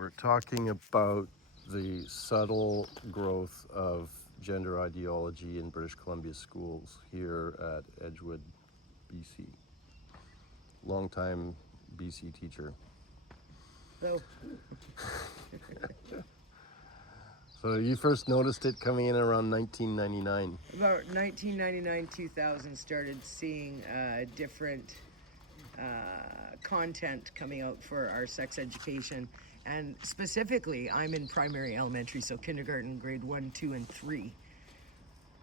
We're talking about the subtle growth of gender ideology in British Columbia schools here at Edgewood BC. Longtime BC teacher. So, So you first noticed it coming in around 1999. about 1999, 2000, started seeing different content coming out for our sex education. And specifically, I'm in primary elementary, so kindergarten, grade 1, 2, and 3.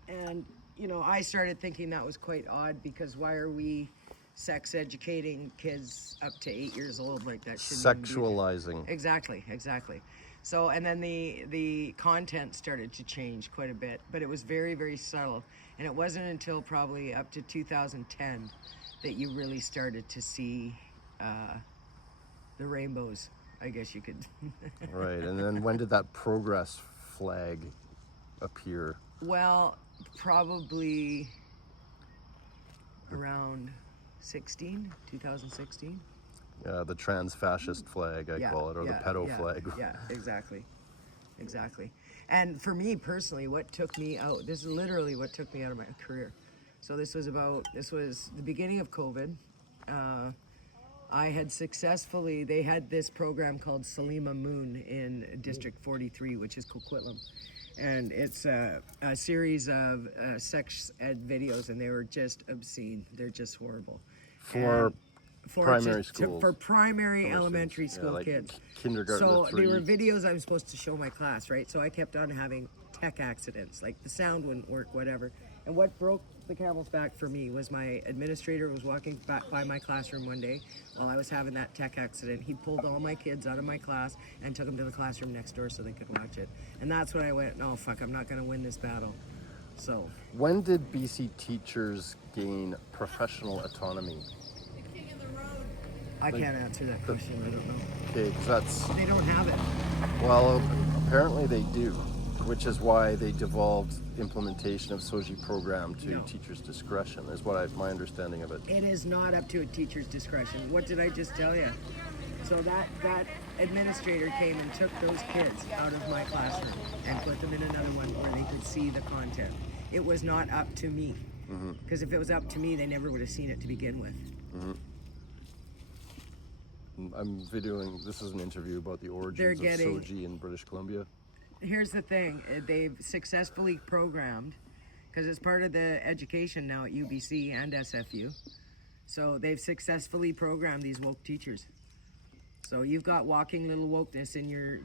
And, you know, I started thinking that was quite odd because why are we sex educating kids up to 8 years old like that? Shouldn't even be- Sexualizing. Exactly. So, and then the content started to change quite a bit, but it was very, very subtle. And it wasn't until probably up to 2010 that you really started to see the rainbows, I guess you could. Right, and then when did that progress flag appear? Well, probably around 2016. The trans-fascist flag, I call it, or the pedo flag. Yeah, exactly. And for me personally, what took me out, this is literally what took me out of my career. So this was the beginning of COVID. I had successfully, they had this program called Salima Moon in District 43, which is Coquitlam. And it's a series of sex ed videos, and they were just obscene. They're just horrible. For primary just schools. For primary Courses. elementary school like kids. Kindergarten So to 3. they were videos I'm supposed to show my class, right? So I kept on having tech accidents, like the sound wouldn't work, whatever. And what broke the camel's back for me was my administrator was walking back by my classroom one day while I was having that tech accident. He pulled all my kids out of my class and took them to the classroom next door so they could watch it. And that's when I went, no, fuck, I'm not going to win this battle. So When did BC teachers gain professional autonomy? I can't answer that question. I don't know. Okay, 'cause that's, They don't have it. well, apparently they do, which is why they devolved implementation of SOGI program to No. teachers' discretion, is my understanding of it. It is not up to a teacher's discretion. What did I just tell you? So that administrator came and took those kids out of my classroom and put them in another one where they could see the content. It was not up to me. Because if it was up to me, they never would have seen it to begin with. I'm videoing, this is an interview about the origins They're of getting- SOGI in British Columbia. Here's the thing, they've successfully programmed, because it's part of the education now at UBC and SFU. So they've successfully programmed these woke teachers. So you've got walking little wokeness in your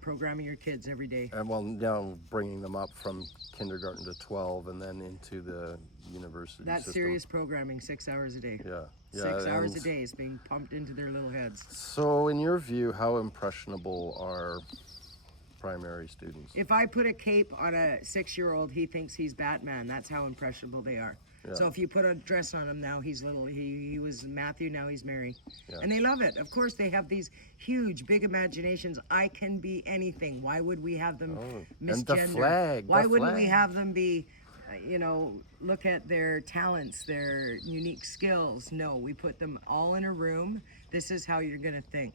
programming your kids every day. And well, now bringing them up from kindergarten to 12 and then into the university That's system. serious programming, 6 hours a day. Yeah. 6 hours a and day is being pumped into their little heads. So in your view, how impressionable are primary students? If I put a cape on a 6-year-old, he thinks he's Batman. That's how impressionable they are. Yeah. So if you put a dress on him now, he's little. He was Matthew, now he's Mary. Yeah. And they love it. Of course, they have these huge, big imaginations. I can be anything. Why would we have them misgender? And the flag. Why the wouldn't flag. we have them be, look at their talents, their unique skills? No, we put them all in a room. This is how you're going to think.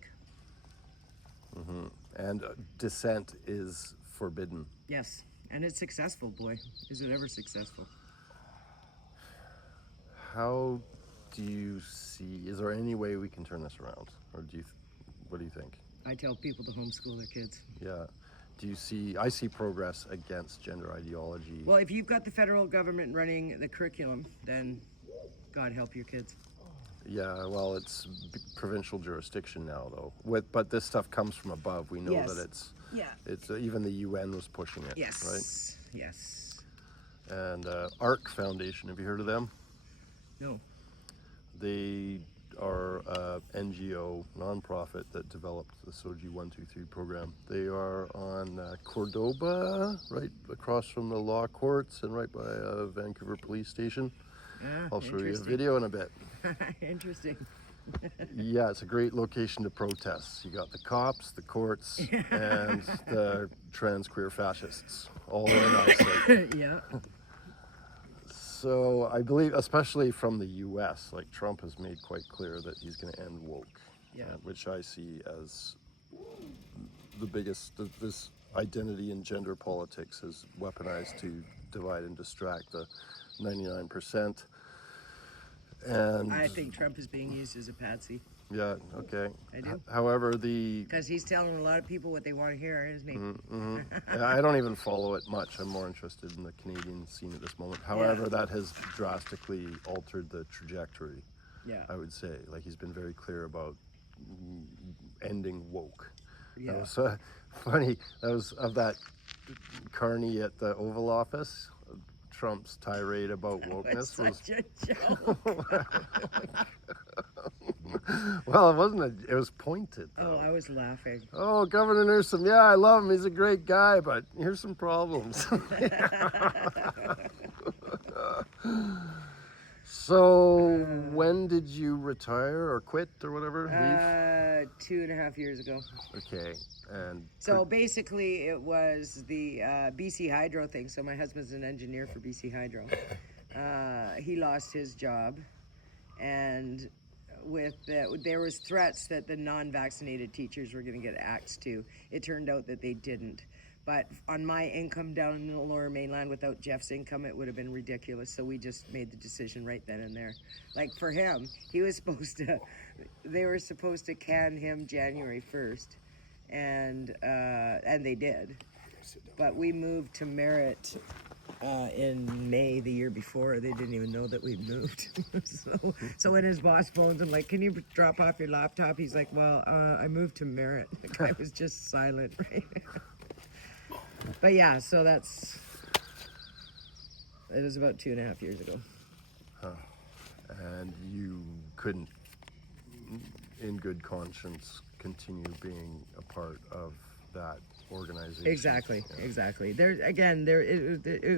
And dissent is forbidden. Yes. And it's successful, boy. Is it ever successful? How do you see, is there any way we can turn this around? Or what do you think? I tell people to homeschool their kids. Yeah. I see progress against gender ideology. Well, if you've got the federal government running the curriculum, then God help your kids. Yeah, well, it's provincial jurisdiction now, though. But this stuff comes from above. We know Yes. that it's Yeah. even the UN was pushing it. Yes. Right. Yes. And ARC Foundation, have you heard of them? No. They are a NGO nonprofit that developed the SOGI 123 program. They are on Cordoba, right across from the law courts and right by Vancouver Police Station. I'll show you a video in a bit. Interesting. Yeah, it's a great location to protest. You got the cops, the courts, and the trans queer fascists all in eyesight. Yeah. So I believe, especially from the US, like Trump has made quite clear that he's going to end woke, Yeah. which I see as the biggest. This identity and gender politics is weaponized to divide and distract the 99%. And I think Trump is being used as a patsy. yeah, okay. I do. However, the Because he's telling a lot of people what they want to hear, isn't he? I don't even follow it much. I'm more interested in the Canadian scene at this moment. However, that has drastically altered the trajectory. Yeah. I would say, like, he's been very clear about ending woke. Yeah. That was funny. That was of that Carney at the Oval Office. Trump's tirade about wokeness was such a joke. well, it wasn't. It was pointed. Oh, Though. I was laughing. Oh, Governor Newsom, yeah, I love him. He's a great guy, but here's some problems. So, when did you retire or quit or whatever? Leave? 2.5 years ago. Okay, and So basically, it was the BC Hydro thing. So my husband's an engineer for BC Hydro. He lost his job, and there was threats that the non-vaccinated teachers were going to get axed too. It turned out that they didn't. But on my income down in the Lower Mainland, without Jeff's income, it would have been ridiculous. So we just made the decision right then and there. Like for him, they were supposed to can him January 1st, and they did. But we moved to Merritt in May the year before. They didn't even know that we moved. so when his boss phones him like, "Can you drop off your laptop?" He's like, "Well, I moved to Merritt." The guy was just silent, right? But yeah, so it was about 2.5 years ago. and you couldn't, in good conscience, continue being a part of that organization. Exactly. It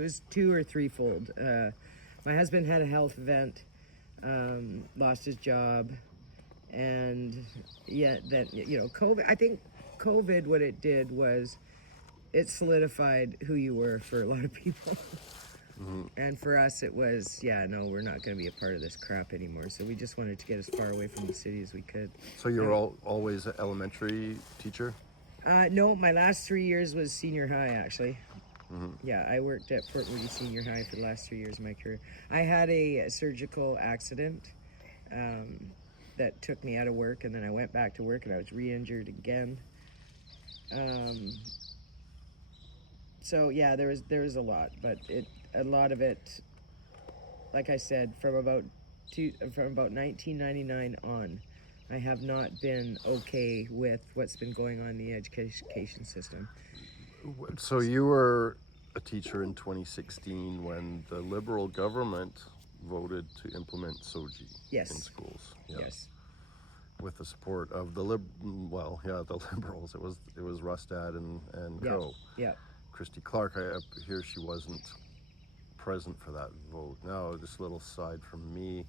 was two or threefold. My husband had a health event, lost his job, and yet then COVID. I think COVID, what it did was it solidified who you were for a lot of people. And for us, it was, we're not going to be a part of this crap anymore. So we just wanted to get as far away from the city as we could. So you were always an elementary teacher? No, my last 3 years was senior high, actually. Yeah, I worked at Fort Moody Senior High for the last 3 years of my career. I had a surgical accident that took me out of work, and then I went back to work, and I was re-injured again. So yeah, there was a lot, but a lot of it, like I said, from about 1999 on, I have not been okay with what's been going on in the education system. So you were a teacher in 2016 when the Liberal government voted to implement SOGI in schools. Yeah. Yes. With the support of the Liberals. It was Rustad and co. Yeah. Christy Clark, I hear she wasn't present for that vote. Now, just a little side from me.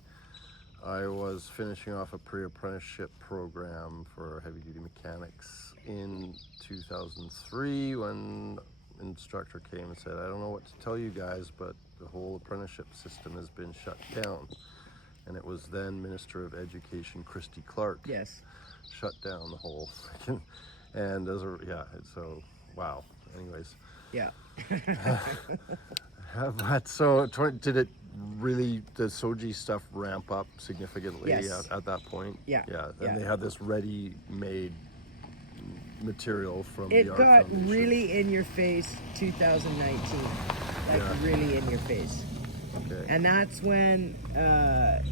I was finishing off a pre-apprenticeship program for heavy-duty mechanics in 2003 when an instructor came and said, "I don't know what to tell you guys, but the whole apprenticeship system has been shut down." And it was then Minister of Education Christy Clark. Yes. Shut down the whole. And so wow. Anyways. Yeah. But so did it really, the SOGI stuff ramp up significantly at that point? Yeah. Yeah. And they had this ready-made material from it the Art got Foundation. really in your face 2019. Really in your face. Okay. And that's when, a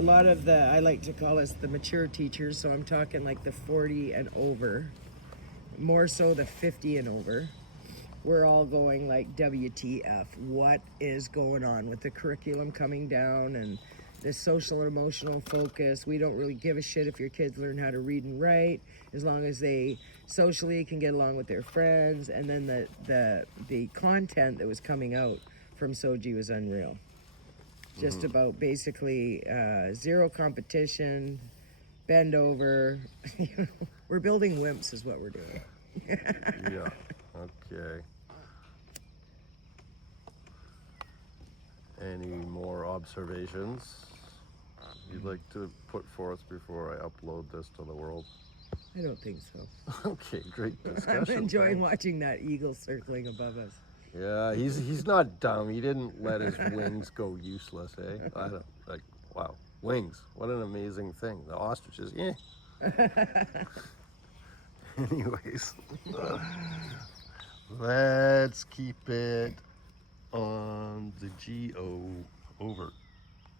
lot of I like to call us the mature teachers, so I'm talking like the 40 and over, more so the 50 and over. We're all going like, WTF, what is going on with the curriculum coming down and the social and emotional focus? We don't really give a shit if your kids learn how to read and write, as long as they socially can get along with their friends. And then the content that was coming out from SOGI was unreal. Just about basically zero competition, bend over. We're building wimps is what we're doing. Yeah, okay. Any more observations you'd like to put forth before I upload this to the world? I don't think so. Okay, great I'm discussion. enjoying thanks. watching that eagle circling above us. Yeah, he's not dumb. He didn't let his wings go useless, eh? I don't like. Wow, wings! What an amazing thing. The ostriches, yeah. Anyways, let's keep it on the GO. Over.